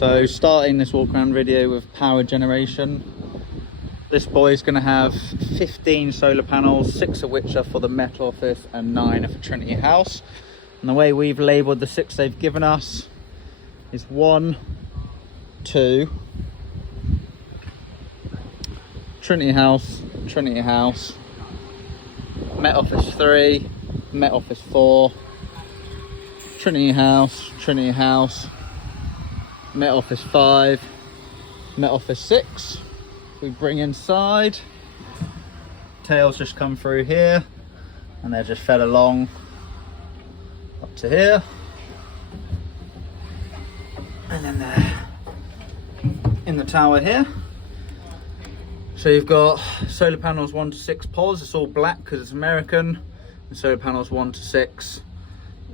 So starting this walk around video with power generation. This boy is going to have 15 solar panels, 6 of which are for the Met Office and 9 are for Trinity House. And the way we've labelled the 6 they've given us is 1, 2, Trinity House, Met Office 3, Met Office 4, Trinity House, Met Office 5, Met Office 6. We bring inside, tails just come through here and they're just fed along up to here, and then they're in the tower here. So you've got solar panels 1 to 6 pos, it's all black because it's American, and solar panels 1 to 6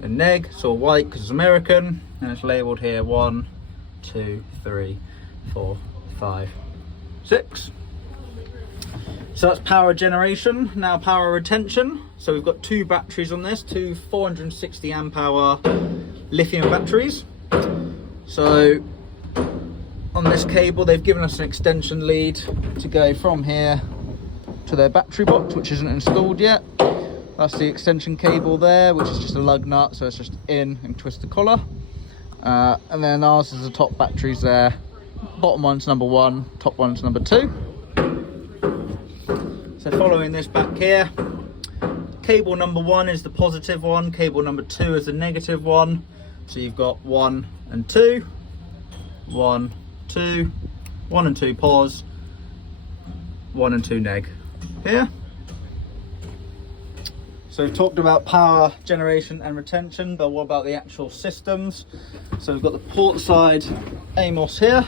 in neg, it's all white because it's American, and it's labelled here 1, 2, 3, 4, 5, 6. So that's power generation. Now power retention. So we've got 2 batteries on this, 2 460 amp hour lithium batteries. So on this cable they've given us an extension lead to go from here to their battery box, which isn't installed yet. That's the extension cable there, which is just a lug nut, so it's just in and twist the collar. And then ours is the top batteries there. Bottom one's number 1, top one's number 2. So following this back here, cable number 1 is the positive one, cable number 2 is the negative one. So you've got 1 and 2, 1, 2, 1 and 2 pos, 1 and 2 neg here. So we've talked about power generation and retention, but what about the actual systems? So we've got the port side AMOS here,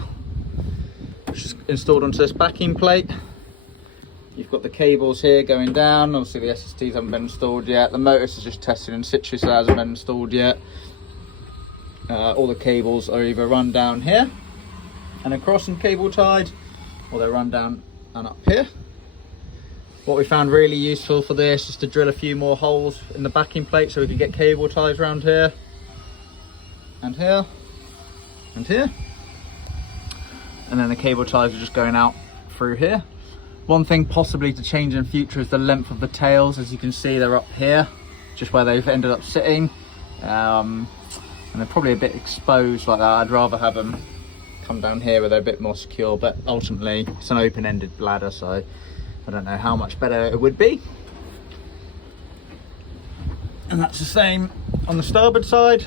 which is installed onto this backing plate. You've got the cables here going down. Obviously the SSDs haven't been installed yet. The motors is just tested in situ, so that hasn't been installed yet. All the cables are either run down here and across and cable tied, or they're run down and up here. What we found really useful for this is to drill a few more holes in the backing plate so we can get cable ties around here and here and here, and then the cable ties are just going out through here. One thing possibly to change in future is the length of the tails. As you can see, they're up here, just where they've ended up sitting, and they're probably a bit exposed like that. I'd rather have them come down here where they're a bit more secure, but ultimately it's an open-ended bladder, so I don't know how much better it would be. And that's the same on the starboard side.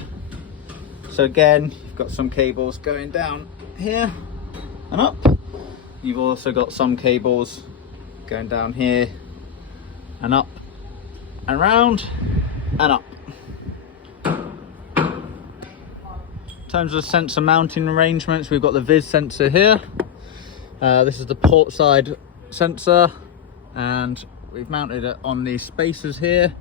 So again, you've got some cables going down here and up. You've also got some cables going down here and up and round and up. In terms of sensor mounting arrangements, we've got the Viz sensor here. This is the port side sensor, and we've mounted it on these spacers here,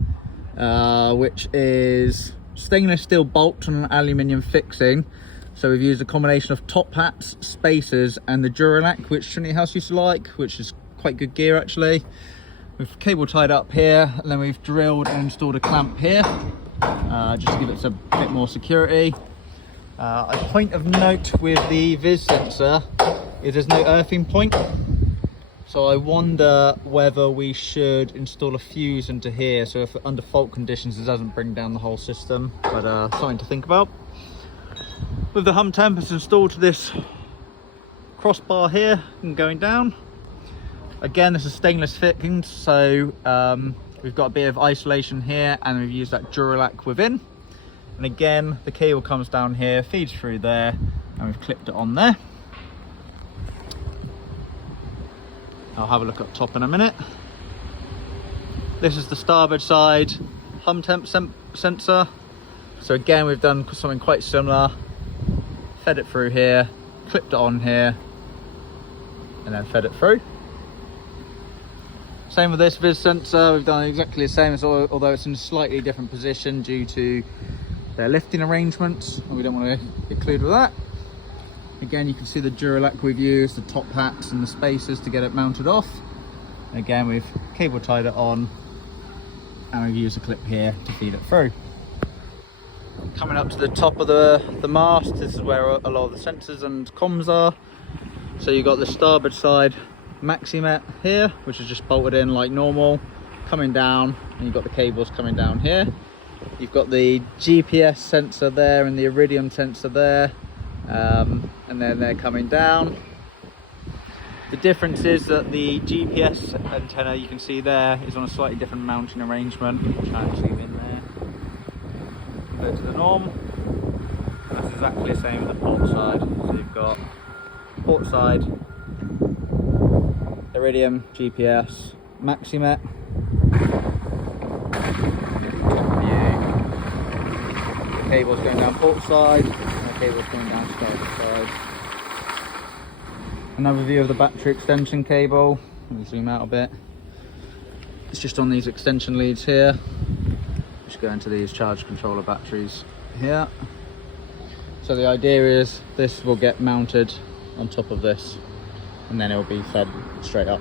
which is stainless steel bolt on an aluminium fixing. So we've used a combination of top hats, spacers, and the Duralac, which Trinity House used to like, which is quite good gear actually. We've cable tied up here, and then we've drilled and installed a clamp here, just to give it a bit more security. A point of note with the Viz sensor is there's no earthing point. So I wonder whether we should install a fuse into here, so if under fault conditions it doesn't bring down the whole system, but something to think about. With the hum temp, it's installed to this crossbar here and going down. Again, this is stainless fittings, so we've got a bit of isolation here, and we've used that Duralac within. And again, the cable comes down here, feeds through there, and we've clipped it on there. I'll have a look up top in a minute. This is the starboard side hum temp sensor. So again, we've done something quite similar. Fed it through here, clipped it on here, and then fed it through. Same with this Viz sensor, we've done exactly the same, although it's in a slightly different position due to their lifting arrangements, and we don't want to include with that. Again, you can see the Duralac we've used, the top hats and the spacers to get it mounted off. Again, we've cable tied it on, and we've used a clip here to feed it through. Coming up to the top of the mast, this is where a lot of the sensors and comms are. So you've got the starboard side Maximet here, which is just bolted in like normal, coming down, and you've got the cables coming down here. You've got the GPS sensor there and the iridium sensor there, and then they're coming down. The difference is that the GPS antenna you can see there is on a slightly different mounting arrangement, which I actually in there compared to the norm. And that's exactly the same with the port side. So you've got port side, iridium, GPS, Maximet. The cable's going down port side, and the cable's going down starboard side. Another view of the battery extension cable. Let me zoom out a bit. It's just on these extension leads here, which go into these charge controller batteries here. So the idea is this will get mounted on top of this, and then it will be fed straight up.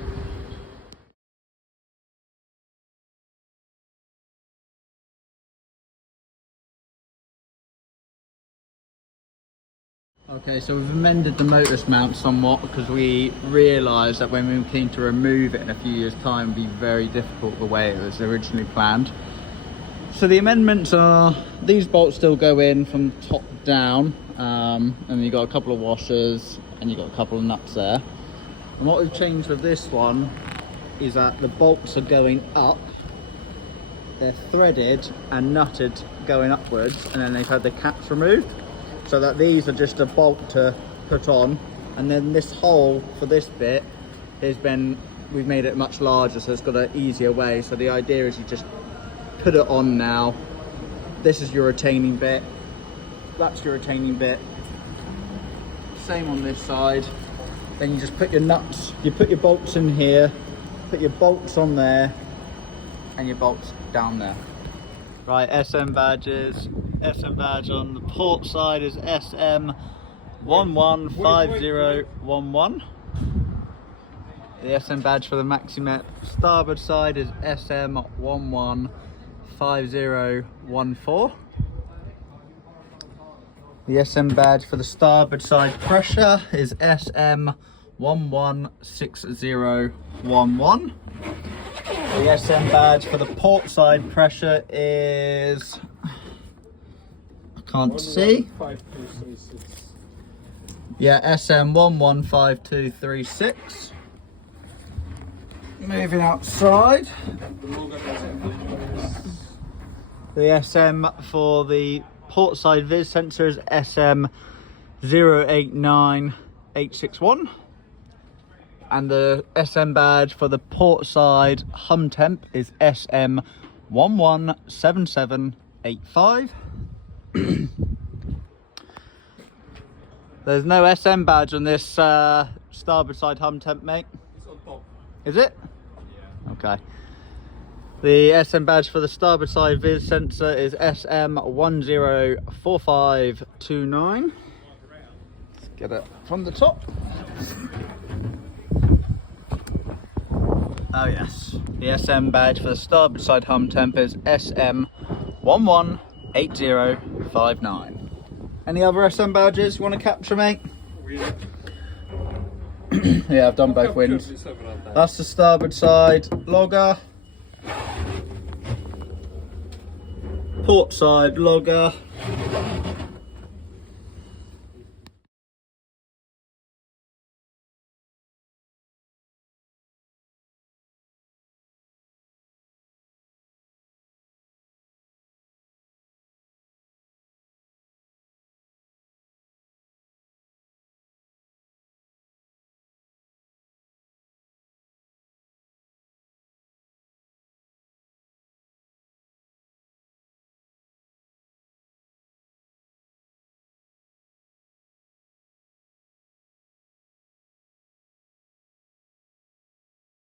Okay, so we've amended the motor mount somewhat because we realised that when we were keen to remove it in a few years' time, it would be very difficult the way it was originally planned. So the amendments are, these bolts still go in from top down, and you've got a couple of washers and you've got a couple of nuts there. And what we've changed with this one is that the bolts are going up, they're threaded and nutted going upwards, and then they've had the caps removed. So that these are just a bolt to put on, and then this hole for this bit has been, we've made it much larger, so it's got an easier way. So the idea is you just put it on now. This is your retaining bit, that's your retaining bit. Same on this side. Then you just put your nuts, you put your bolts in here, put your bolts on there, and your bolts down there. Right, SM badges. SM badge on the port side is SM115011. The SM badge for the Maximet starboard side is SM115014. The SM badge for the starboard side pressure is SM116011. The SM badge for the port side pressure is, can't see. Yeah, SM115236. Moving outside. The SM for the port side viz sensor is SM089861. And the SM badge for the port side hum temp is SM117785. There's no SM badge on this starboard side hum temp, mate. It's on top. Is it? Yeah. Okay. The SM badge for the starboard side viz sensor is SM104529. Let's get it from the top. Oh yes. The SM badge for the starboard side hum temp is SM118059. Any other SM badges you want to capture, mate? Yeah, I've done both winds. That's the starboard side logger. Port side logger.